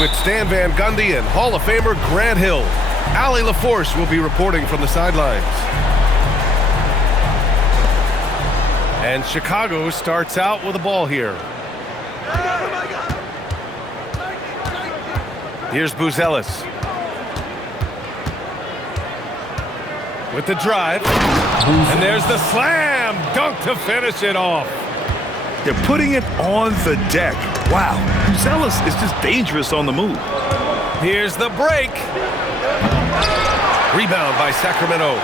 with Stan Van Gundy and Hall of Famer Grant Hill. Allie LaForce will be reporting from the sidelines. And Chicago starts out with the ball here. Here's Buzelis with the drive. And there's the slam dunk to finish it off. They're putting it on the deck. Wow, Buzelis is just dangerous on the move. Here's the break. Rebound by Sacramento.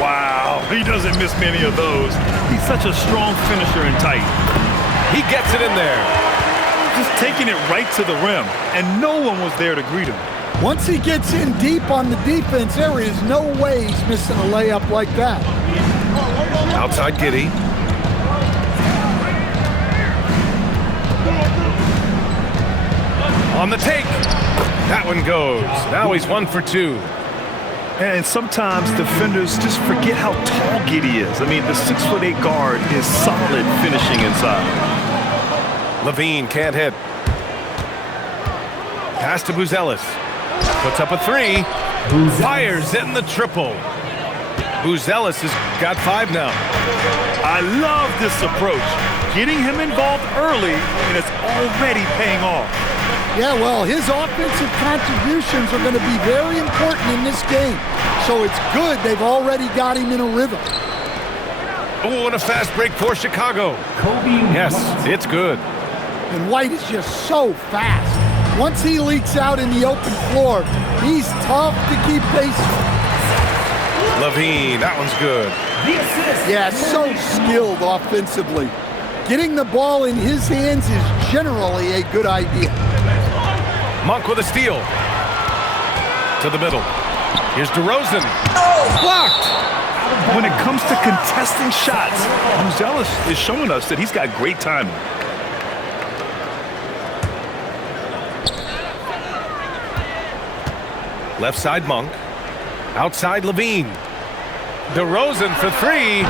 Wow, he doesn't miss many of those. He's such a strong finisher and tight. He gets it in there. Just taking it right to the rim, and no one was there to greet him. Once he gets in deep on the defense, there is no way he's missing a layup like that. Outside Giddey. On the take. That one goes. Now he's 1 for 2. And sometimes defenders just forget how tall Giddey is. I mean, the 6'8" guard is solid finishing inside. Levine can't hit. Pass to Buzelis. Puts up a 3. Fires in the triple. Buzelis has got 5 now. I love this approach. Getting him involved early, and it's already paying off. Yeah, well, his offensive contributions are going to be very important in this game. So it's good they've already got him in a rhythm. Oh, and a fast break for Chicago. Yes, it's good. And White is just so fast. Once he leaks out in the open floor, he's tough to keep pace. Levine, that one's good. Yeah, so skilled offensively. Getting the ball in his hands is generally a good idea. Monk with a steal. To the middle. Here's DeRozan. Blocked! When it comes to contesting shots, Buzelis is showing us that he's got great timing. Left side Monk. Outside Levine. DeRozan for 3.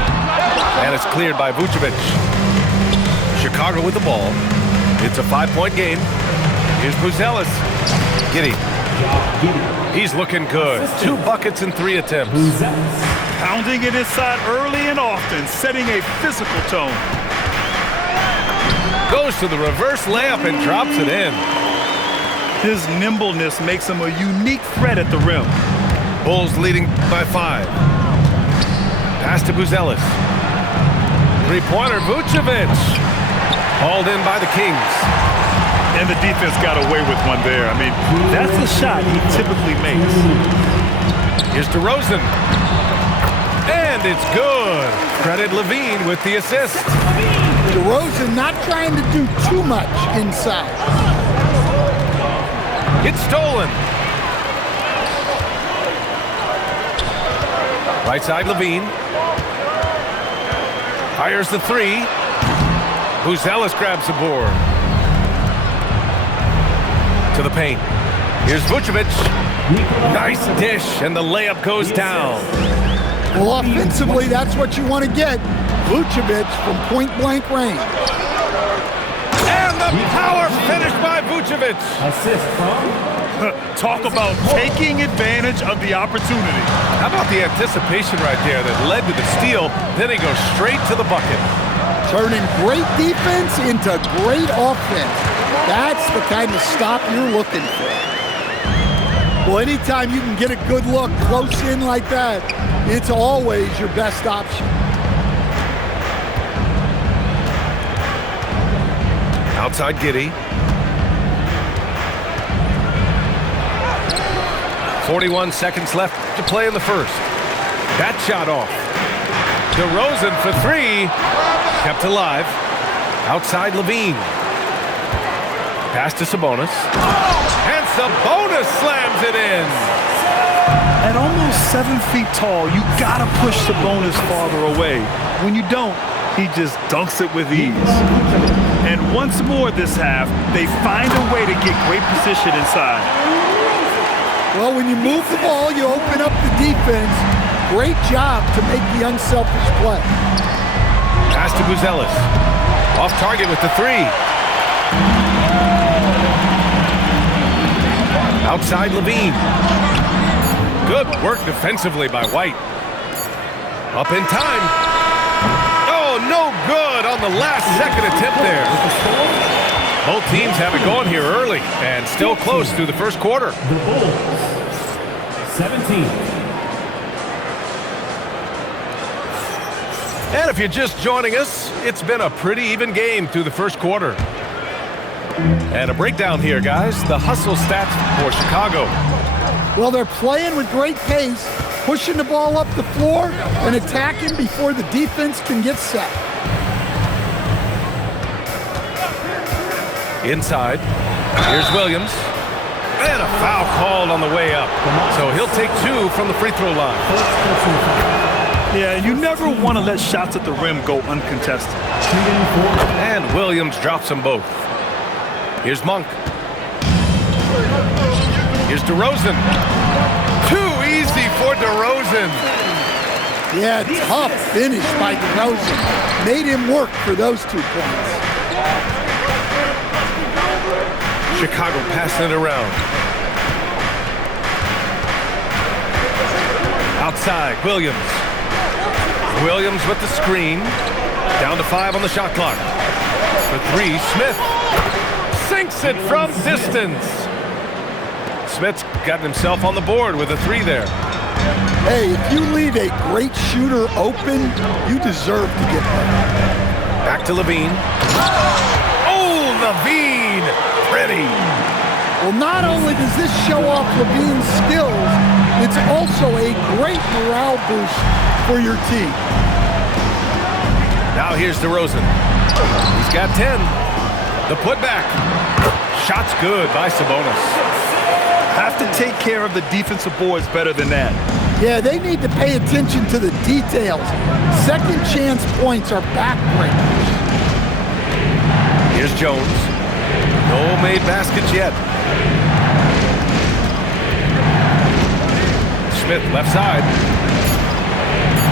And it's cleared by Vucevic. Chicago with the ball. It's a 5-point game. Here's Buzelis. Giddey. He's looking good. 2 buckets and 3 attempts. Pounding it inside early and often, setting a physical tone. Goes to the reverse layup and drops it in. His nimbleness makes him a unique threat at the rim. Bulls leading by 5. Pass to Buzelis. 3-pointer, Vucevic. Hauled in by the Kings. And the defense got away with one there. I mean, that's a shot he typically makes. Here's DeRozan. And it's good. Credit Levine with the assist. DeRozan not trying to do too much inside. It's stolen. Right side Levine. Fires the 3. Buzelis grabs the board. To the paint. Here's Vucevic. Nice dish, and the layup goes down. Well, offensively, that's what you want to get. Vucevic from point-blank range. And the power finish by Vucevic. Assist from? Talk about taking advantage of the opportunity. How about the anticipation right there that led to the steal? Then he goes straight to the bucket. Turning great defense into great offense. That's the kind of stop you're looking for. Well, anytime you can get a good look close in like that, it's always your best option. Outside Giddey. 41 seconds left to play in the first. That shot off. DeRozan for 3. Kept alive. Outside Levine. Pass to Sabonis. And Sabonis slams it in. At almost 7 feet tall, you gotta push Sabonis farther away. When you don't, he just dunks it with ease. And once more this half, they find a way to get great position inside. Well, when you move the ball, you open up the defense. Great job to make the unselfish play. Pass to Buzelis. Off target with the 3. Outside Levine. Good work defensively by White. Up in time. Oh, no good on the last second attempt there. Both teams have it going here early and still close through the first quarter. The Bulls, 17. And if you're just joining us, it's been a pretty even game through the first quarter. And a breakdown here, guys. The hustle stats for Chicago. Well, they're playing with great pace, pushing the ball up the floor and attacking before the defense can get set. Inside. Here's Williams. And a foul called on the way up. So he'll take 2 from the free throw line. Yeah, you never want to let shots at the rim go uncontested. And Williams drops them both. Here's Monk. Here's DeRozan. Too easy for DeRozan. Yeah, tough finish by DeRozan. Made him work for those 2 points. Chicago passing it around. Outside, Williams. Williams with the screen. Down to 5 on the shot clock. For 3, Smith. Sinks it from distance. Smith's gotten himself on the board with a 3 there. Hey, if you leave a great shooter open, you deserve to get that. Back to Levine. Oh, Levine! Pretty. Well, not only does this show off Levine's skills, it's also a great morale boost for your team. Now here's DeRozan. He's got 10. The putback. Shot's good by Sabonis. Have to take care of the defensive boards better than that. Yeah, they need to pay attention to the details. Second chance points are backbreakers. Here's Jones. No made baskets yet. Smith left side.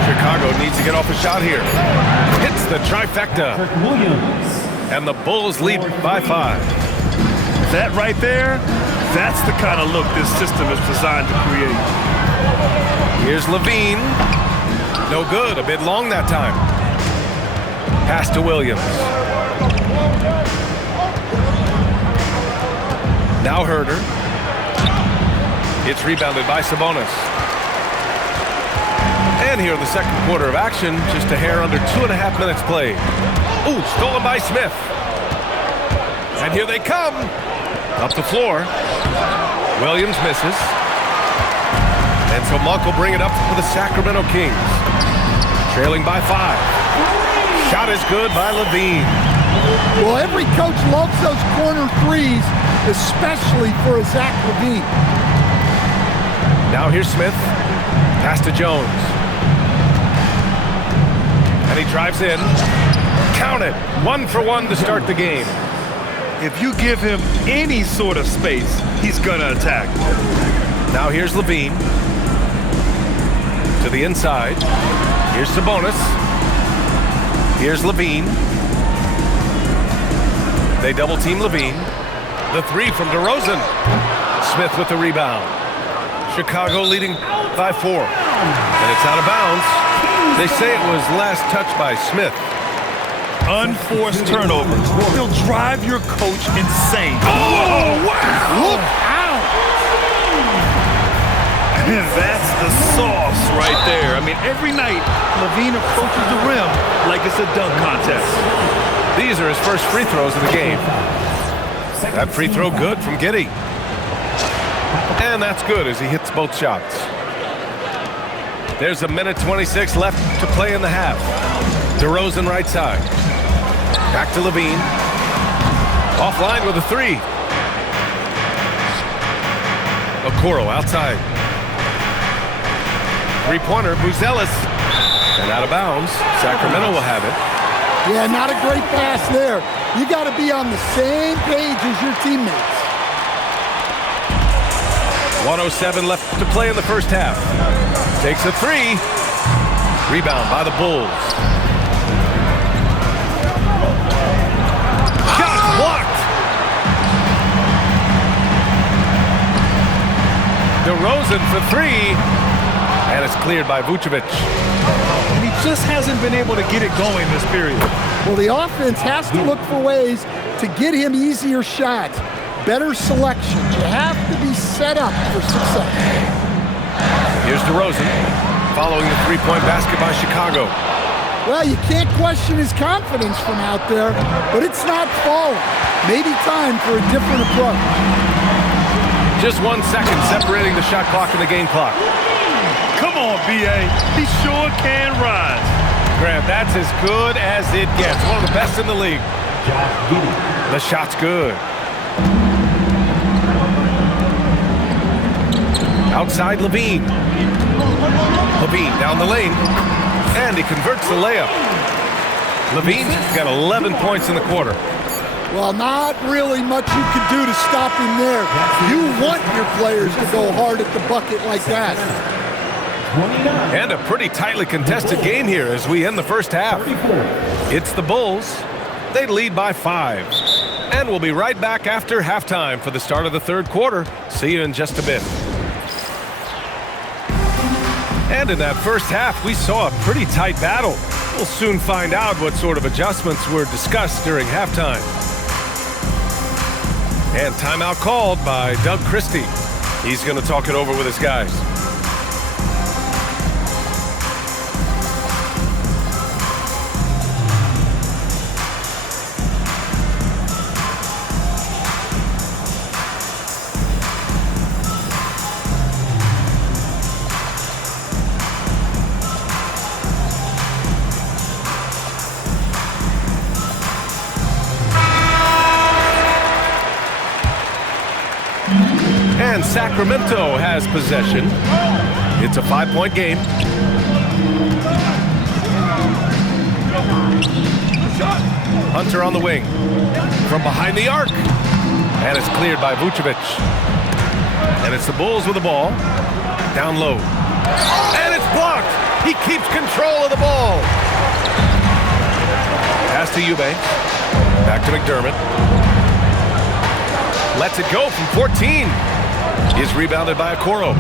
Chicago needs to get off a shot here. Hits the trifecta. Williams. And the Bulls lead by 5. That right there, that's the kind of look this system is designed to create. Here's Levine. No good. A bit long that time. Pass to Williams. Now Herder. It's rebounded by Sabonis. And here in the second quarter of action, just a hair under 2.5 minutes played. Ooh, stolen by Smith. And here they come. Up the floor. Williams misses. And so Monk will bring it up for the Sacramento Kings. Trailing by 5. Shot is good by Levine. Well, every coach loves those corner threes, especially for a Zach Levine. Now here's Smith. Pass to Jones. And he drives in. Count it. 1 for 1 to start the game. If you give him any sort of space, he's going to attack. Now here's Levine. To the inside. Here's Sabonis. Here's Levine. They double team Levine. The 3 from DeRozan. Smith with the rebound. Chicago leading by 4. And it's out of bounds. They say it was last touched by Smith. Unforced turnovers. They'll drive your coach insane. Oh, wow! Look out! That's the sauce right there. I mean, every night, Levine approaches the rim like it's a dunk contest. These are his first free throws of the game. That free throw good from Giddey. And that's good as he hits both shots. There's a minute 26 left to play in the half. DeRozan right side. Back to Levine. Offline with a 3. Okoro outside. Three-pointer, Buzelis. And out of bounds. Sacramento will have it. Yeah, not a great pass there. You got to be on the same page as your teammates. 1:07 left to play in the first half. Takes a 3. Rebound by the Bulls. Shot blocked. DeRozan for three. And it's cleared by Vucevic. And he just hasn't been able to get it going this period. Well, the offense has to look for ways to get him easier shots, better selections. You have to be set up for success. Here's DeRozan following the three-point basket by Chicago. Well, you can't question his confidence from out there, but it's not falling. Maybe time for a different approach. Just 1 second separating the shot clock and the game clock. Come on, B.A. He sure can rise. Grant, that's as good as it gets. One of the best in the league. The shot's good. Outside Levine. Levine down the lane. And he converts the layup. Levine's got 11 points in the quarter. Well, not really much you can do to stop him there. You want your players to go hard at the bucket like that. And a pretty tightly contested game here as we end the first half. It's the Bulls. They lead by 5. And we'll be right back after halftime for the start of the third quarter. See you in just a bit. And in that first half, we saw a pretty tight battle. We'll soon find out what sort of adjustments were discussed during halftime. And timeout called by Doug Christie. He's going to talk it over with his guys. And Sacramento has possession. It's a 5-point game. Hunter on the wing. From behind the arc. And it's cleared by Vucevic. And it's the Bulls with the ball. Down low. And it's blocked. He keeps control of the ball. Pass to Eubanks. Back to McDermott. Lets it go from 14. Is rebounded by Okoro.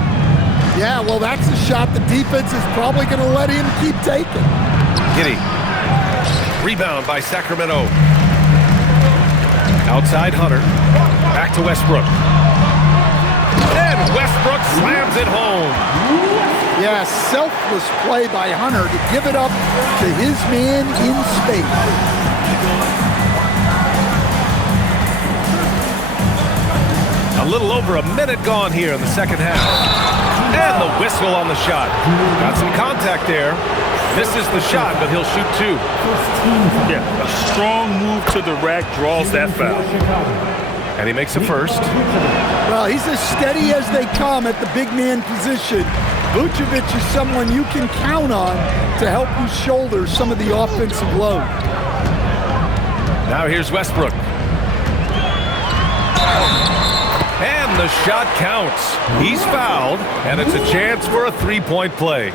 Yeah, well, that's a shot the defense is probably going to let him keep taking. Giddey. Rebound by Sacramento. Outside Hunter. Back to Westbrook. And Westbrook slams it home. Yeah, selfless play by Hunter to give it up to his man in space. A little over a minute gone here in the second half. And the whistle on the shot. Got some contact there. This is the shot, but he'll shoot 2. Yeah, a strong move to the rack draws that foul. And he makes a first. Well, he's as steady as they come at the big man position. Vucevic is someone you can count on to help you shoulder some of the offensive load. Now here's Westbrook. And the shot counts. He's fouled, and it's a chance for a 3-point play.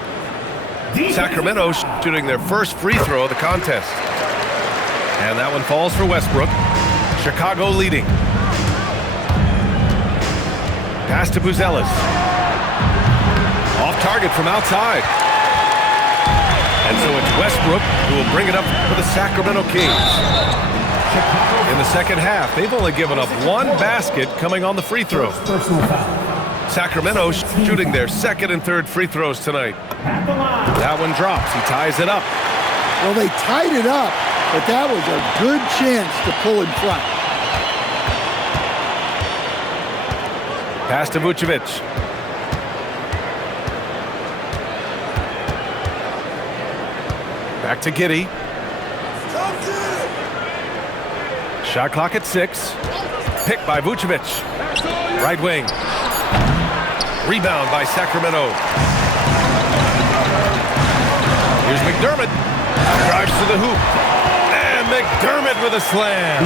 Sacramento shooting their first free throw of the contest. And that one falls for Westbrook. Chicago leading. Pass to Buzelis. Off target from outside. And so it's Westbrook who will bring it up for the Sacramento Kings. In the second half, they've only given up 1 basket coming on the free throw. Sacramento shooting their second and third free throws tonight. That one drops. He ties it up. Well, they tied it up, but that was a good chance to pull in front. Pass to Vucevic. Back to Giddey. Shot clock at 6. Picked by Vucevic. Right wing. Rebound by Sacramento. Here's McDermott. Drives to the hoop. And McDermott with a slam.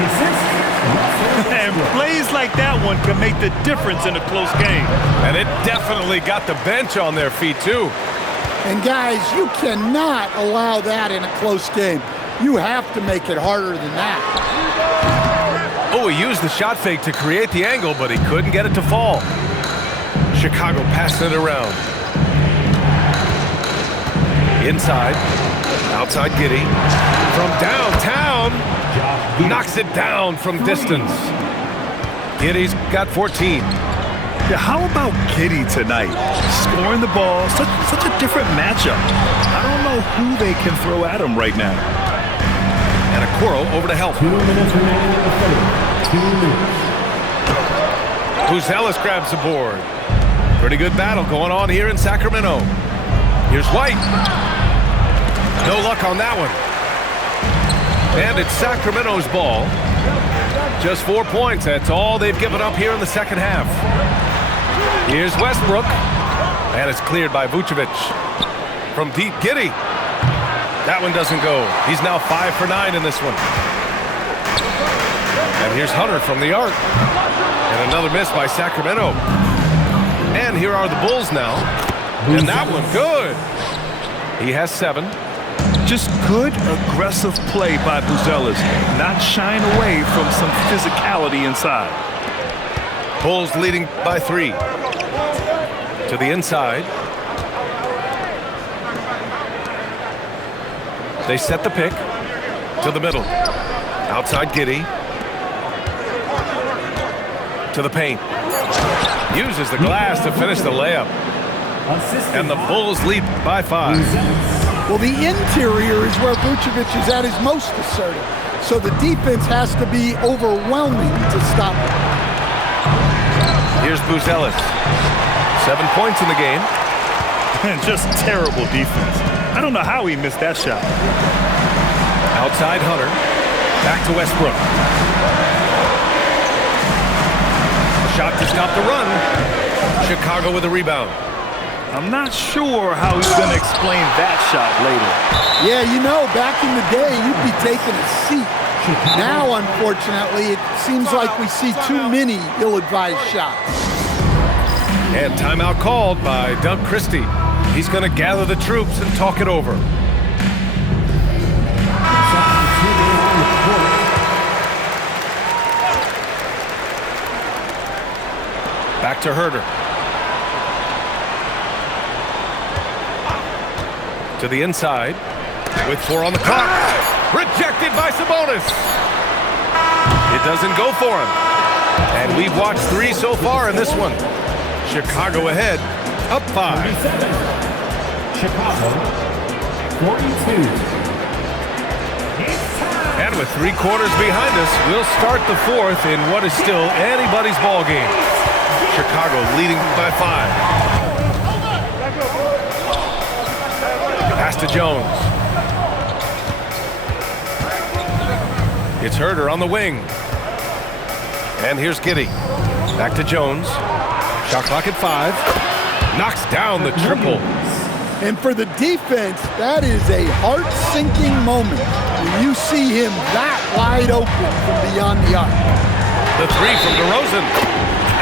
And plays like that one can make the difference in a close game. And it definitely got the bench on their feet, too. And guys, you cannot allow that in a close game. You have to make it harder than that. Oh, he used the shot fake to create the angle, but he couldn't get it to fall. Chicago passing it around. Inside. Outside Giddey. From downtown. Knocks it down from distance. Giddey's got 14. Yeah, how about Giddey tonight? Scoring the ball, such a different matchup. I don't know who they can throw at him right now. And Okoro over to help. 2 minutes remaining in the third. 2 minutes. Buzelis grabs the board. Pretty good battle going on here in Sacramento. Here's White. No luck on that one. And it's Sacramento's ball. Just 4 points. That's all they've given up here in the second half. Here's Westbrook. And it's cleared by Vucevic. From deep, Giddey. That one doesn't go. He's now 5 for 9 in this one. And here's Hunter from the arc. And another miss by Sacramento. And here are the Bulls now. And that one, good. He has 7. Just good, aggressive play by Buzelis. Not shying away from some physicality inside. Bulls leading by 3. To the inside. They set the pick. To the middle. Outside Giddey. To the paint. Uses the glass to finish the layup. And the Bulls lead by 5. Well, the interior is where Vucevic is at his most assertive. So the defense has to be overwhelming to stop him. Here's Buzelis. 7 points in the game. And just terrible defense. I don't know how he missed that shot. Outside Hunter. Back to Westbrook. Shot to stop the run. Chicago with a rebound. I'm not sure how he's going to explain that shot later. Yeah, you know, back in the day, you'd be taking a seat. Now, unfortunately, it seems like we see too many ill-advised shots. And timeout called by Doug Christie. He's going to gather the troops and talk it over. Back to Herter. To the inside. With 4 on the clock. Rejected by Sabonis. It doesn't go for him. And we've watched 3 so far in this one. Chicago ahead. Up 5. Chicago, 42. And with 3 quarters behind us, we'll start the 4th in what is still anybody's ball game. Chicago leading by 5. Pass to Jones. It's Herter on the wing. And here's Giddey. Back to Jones. Shot clock at 5. Knocks down the triple. And for the defense, that is a heart-sinking moment when you see him that wide open from beyond the arc. The 3 from DeRozan.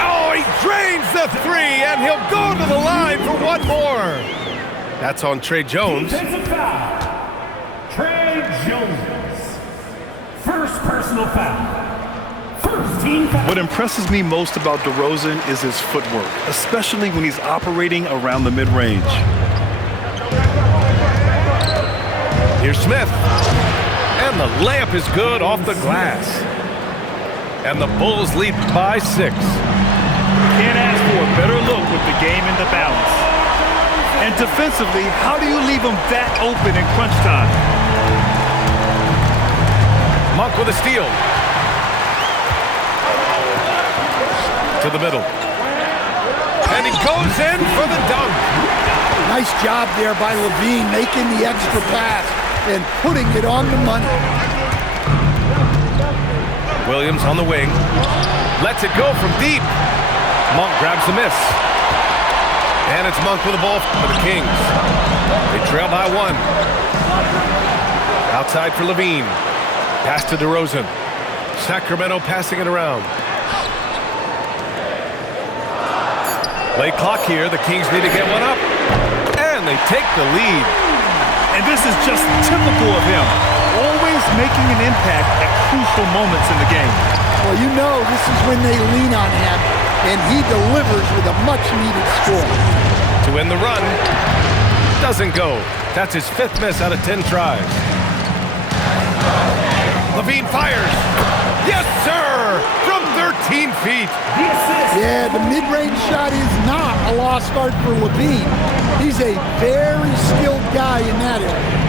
Oh, he drains the 3, and he'll go to the line for 1 more. That's on Trey Jones. Defensive foul. Trey Jones. First personal foul. First team foul. What impresses me most about DeRozan is his footwork, especially when he's operating around the mid-range. Here's Smith. And the layup is good off the glass. And the Bulls lead by 6. Can't ask for a better look with the game in the balance. And defensively, how do you leave them that open in crunch time? Monk with a steal. To the middle. And he goes in for the dunk. Nice job there by Levine making the extra pass and putting it on the money. Williams on the wing. Lets it go from deep. Monk grabs the miss. And it's Monk with the ball for the Kings. They trail by 1. Outside for Levine. Pass to DeRozan. Sacramento passing it around. Late clock here. The Kings need to get one up. And they take the lead. And this is just typical of him. Always making an impact at crucial moments in the game. Well, you know this is when they lean on him. and he delivers with a much-needed score. To win the run. Doesn't go. That's his 5th miss out of 10 tries. Levine fires. Yes, sir! From 13 feet. The assist. Yeah, the mid-range shot is not a lost art for Levine. He's a very skilled guy in that area.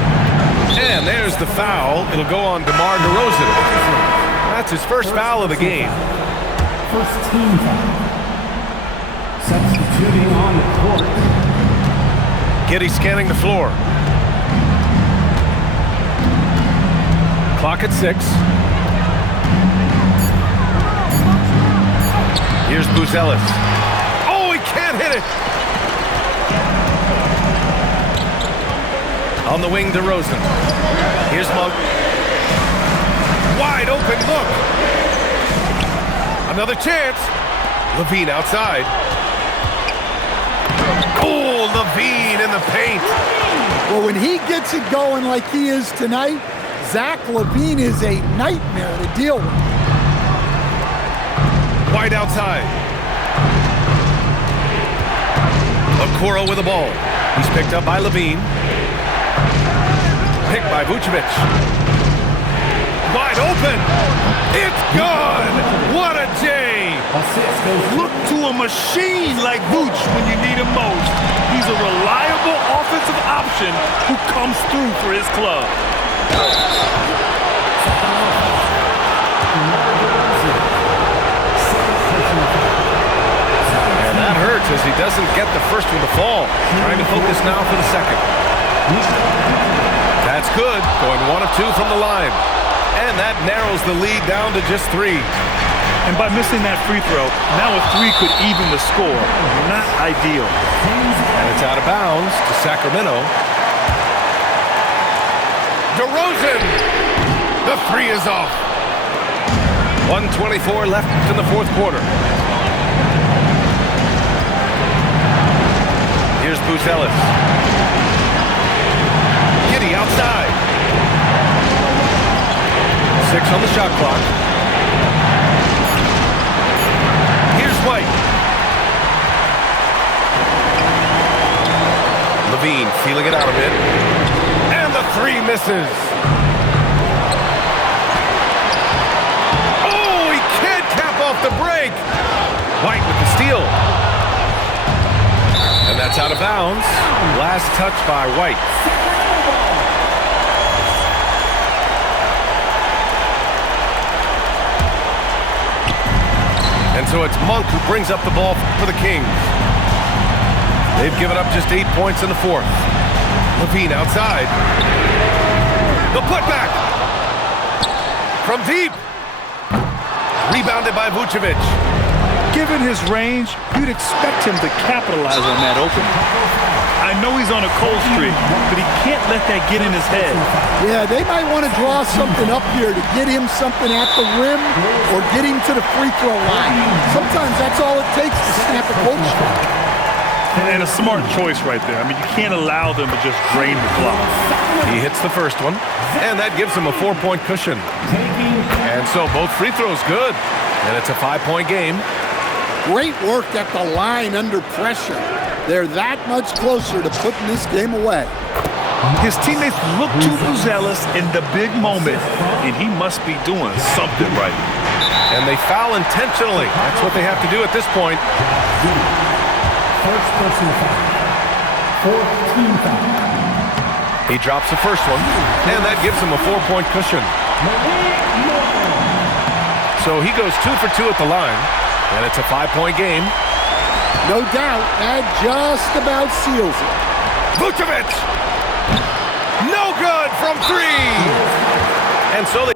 And there's the foul. It'll go on DeMar DeRozan. That's his first foul of the game. First team foul. Substituting on the court. Giddey scanning the floor. Clock at 6. Here's Buzelis. Oh, he can't hit it. On the wing, DeRozan. Here's Monk. Wide open look. Another chance. Levine outside. Oh, Levine in the paint. Well, when he gets it going like he is tonight, Zach LaVine is a nightmare to deal with. White outside. Okoro with the ball. He's picked up by Levine. Picked by Vucevic. Wide open. It's gone. What a J. Assist goes Look to a machine like Vooch when you need him most. He's a reliable offensive option who comes through for his club. And that hurts as he doesn't get the first one to fall. Trying to focus now for the second. That's good. Going 1 of 2 from the line. And that narrows the lead down to just 3. And by missing that free throw, now a 3 could even the score. Not ideal. And it's out of bounds to Sacramento. DeRozan! The 3 is off. 1:24 left in the 4th quarter. Here's Buzelis. Giddey outside. 6 on the shot clock. Here's White. Levine feeling it out a bit. And the 3 misses. Oh, he can't cap off the break. White with the steal. And that's out of bounds. Last touch by White. And so it's Monk who brings up the ball for the Kings. They've given up just 8 points in the 4th. Levine outside. The putback. From deep. Rebounded by Vucevic. Given his range, you'd expect him to capitalize on that opening. I know he's on a cold streak, but he can't let that get in his head. Yeah, they might want to draw something up here to get him something at the rim or get him to the free throw line. Sometimes that's all it takes to snap a cold streak. And a smart choice right there. I mean, you can't allow them to just drain the clock. He hits the first one, and that gives him a 4-point cushion. And so both free throws good, and it's a 5-point game. Great work at the line under pressure. They're that much closer to putting this game away. His teammates look to Buzelis in the big moment, and he must be doing something right. And they foul intentionally. That's what they have to do at this point. first personal foul. 4th team foul. He drops the first one, and that gives him a 4-point cushion. So he goes 2 for 2 at the line, and it's a 5-point game. No doubt, that just about seals it. Vucevic! No good from 3! And so they